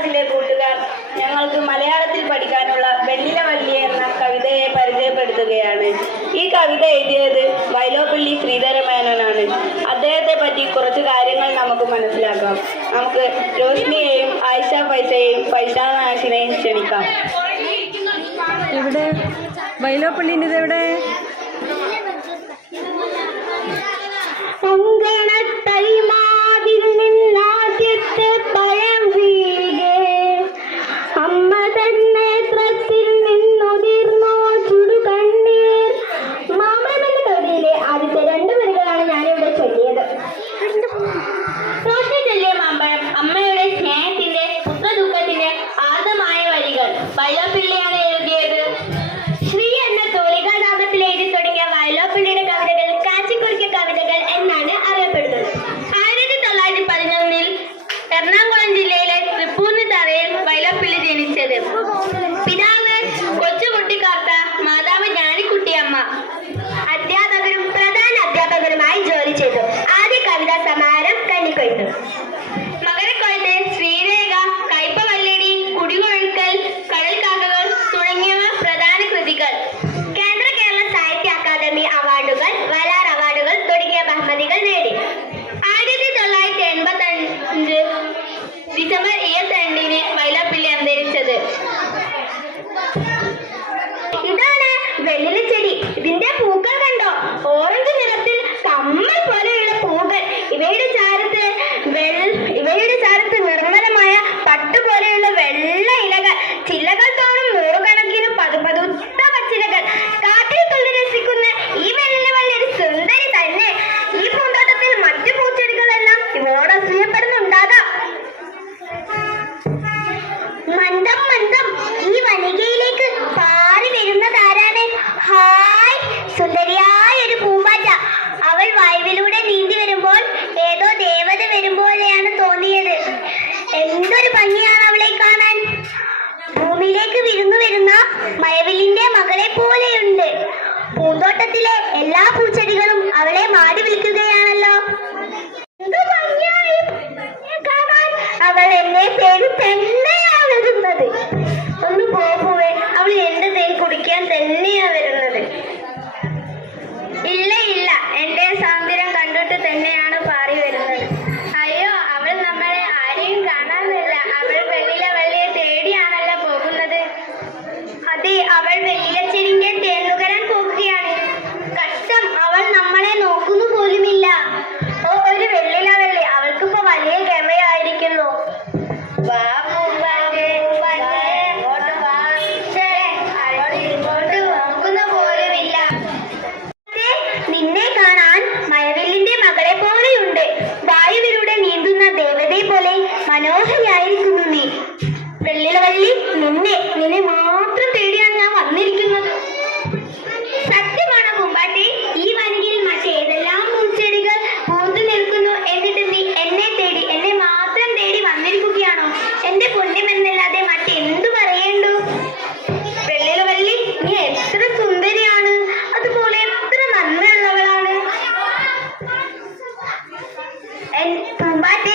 ക്ലാസ്സിലെ കൂട്ടുകാർ ഞങ്ങൾക്ക് മലയാളത്തിൽ പഠിക്കാനുള്ള വെണ്ണിലവല്ലി എന്ന കവിതയെ പരിചയപ്പെടുത്തുകയാണ്. ഈ കവിത എഴുതിയത് വൈലോപ്പിള്ളി ശ്രീധരമേനോനാണ്. അദ്ദേഹത്തെ പറ്റി കുറച്ച് കാര്യങ്ങൾ നമുക്ക് മനസ്സിലാക്കാം. നമുക്ക് രോഷ്നിയെയും ആയിഷ ഫൈസയെയും ഫൈസാന നാഷിനെയും ക്ഷണിക്കാം. എവിടെ വൈലോപ്പിള്ളിൻ്റെ ഇതെവിടെ? അമ്മയുടെ സ്നേഹത്തിന്റെ പുത്രദുഃഖത്തിന്റെ ആർദ്രമായ വരികൾ വൈലോപ്പിള്ളിയാണ് എഴുതിയത്. ശ്രീ എന്ന തോലികാനാമത്തിൽ എഴുതി തുടങ്ങിയ വൈലോപ്പിള്ളിയുടെ കവിതകൾ കാച്ചിക്കുറിക്ക കവിതകൾ എന്നാണ് അറിയപ്പെടുന്നത്. 1911 എറണാകുളം ജില്ലയിലെ തൃപ്പൂണിത്തുറയിൽ വൈലോപ്പിള്ളി ജനിച്ചത്. പിതാവ് കൊച്ചുകുട്ടിക്കാർത്ത, മാതാവ് ഞാനിക്കുട്ടിയമ്മ. അധ്യാപകരും പ്രധാന അധ്യാപകരുമായി ജോലി ചെയ്തു. ആദ്യ കവിതാ സമാഹാരം കന്നിക്കൊയ്ത്ത്, മകരക്കൊയ്ത്ത്, ശ്രീരേഖ, കയ്പവല്ലടി, കുടികൊഴുക്കൽ, കടൽക്കാക്കകൾ തുടങ്ങിയവ പ്രധാന കൃതികൾ. കേന്ദ്ര കേരള സാഹിത്യ അക്കാദമി അവാർഡുകൾ, വലാർ അവാർഡുകൾ തുടങ്ങിയ ബഹുമതികൾ നേടി. 1985 ഡിസംബർ 22 വൈലോപ്പിള്ളി അന്തരിച്ചത്. ഇതാണ് വെള്ളിലച്ചെടി. ഇതിന്റെ പൂക്കൾ കണ്ടോ? ഓറഞ്ച് നിറത്തിൽ കമ്മൽ പോലെയുള്ള പൂക്കൾ. ഇവയുടെ ചാരത്ത് നിർമ്മലമായ പട്ടുപോലെയുള്ള വെള്ള ഇലകൾ. ചില്ലകൾ തോറും നൂറുകണക്കിന് പതുപതുത്ത പച്ചിലകൾ. കാറ്റിൽ തുള്ളി രസിക്കുന്ന ഈ വെള്ളിലവല്ലി ഒരു സുന്ദരി തന്നെ. ഈ പൂന്തോട്ടത്തിൽ മറ്റു പൂച്ചെടികളെല്ലാം ഇവയോട് അസൂയപ്പെടുന്നുണ്ടാകാം. മന്ദം മന്ദം ഈ വനികയിലേക്ക് പാറി വരുന്നതാരാണ്? ഹായ്, സുന്ദരിയായ ഒരു പൂമ്പാറ്റ. അവൾ വായുവിലൂടെ നീന്തി വരുമ്പോൾ ഏതോ ദേവത വരുമ്പോഴെയാണ് തോന്നിയത്. എന്തൊരു ഭംഗിയാണ് അവളെ കാണാൻ. ഭൂമിയിലേക്ക് വിരുന്നു വരുന്ന മഴവില്ലിന്റെ മകളെ പോലെയുണ്ട്. പൂന്തോട്ടത്തിലെ എല്ലാ പൂച്ചെടികളും അവളെ മാടി വിളിക്കുകയാണല്ലോ. എന്ത് ഭംഗിയായി കാണാൻ. അവൾ എന്നെ തേടി തന്നെയാ വരുന്നത്. ഒന്ന് പോകുവേ, അവൾ എന്റെ തേൻ കുടിക്കാൻ തന്നെയാ വരുന്നത്. ഇല്ല ഇല്ല, എന്റെ സൗന്ദര്യം കണ്ടിട്ട് തന്നെയാണ് പാറി വരുന്നത്. അയ്യോ, അവൾ നമ്മളെ ആരെയും കാണാനില്ല. അവൾ വെള്ളിലവല്ലിയെ തേടിയാണല്ലോ പോകുന്നത്. അതെ, അവൾ വെള്ളിലച്ചെടിന്റെ തേൻ നുകരാൻ പോകുകയാണ്. കഷ്ടം, അവൾ നമ്മളെ നോക്കുന്നു പോലുമില്ല. ഓ, ഒരു വെള്ളിലവല്ലി. അവൾക്കിപ്പോ വലിയ ഗമയായിരിക്കുന്നു. വാ പൂമ്പാറ്റേ, ഇങ്ങോട്ട് വാ. അവൾ ഇങ്ങോട്ട് നോക്കുന്ന പോലുമില്ല. നിന്നെ കാണാൻ മഴവില്ലിന്റെ മകളെ പോലെയുണ്ട്. വായുവിലൂടെ നീന്തുന്ന ദേവതയെ പോലെ മനോഹരിയായിരിക്കുന്നു നീ. വെള്ളിലവല്ലി, നിന്നെ മാത്രം തേടിയാണ് ഞാൻ വന്നിരിക്കുന്നത്. സത്യമാണോ പൂമ്പാറ്റേ? ഈ വനികയിൽ മറ്റേതെല്ലാം പൂച്ചെടികൾ പൂത്തു നിൽക്കുന്നു. എന്നിട്ട് നീ എന്നെ തേടി, എന്നെ മാത്രം തേടി വന്നിരിക്കുകയാണോ? എന്റെ പുണ്യമെന്നല്ലാതെ മറ്റെന്തു പറയേണ്ടു? വെള്ളിലവല്ലി, നീ എത്ര സുന്ദരിയാണ്, അതുപോലെ എത്ര നന്മയുള്ളവളാണ്. പൂമ്പാറ്റേ,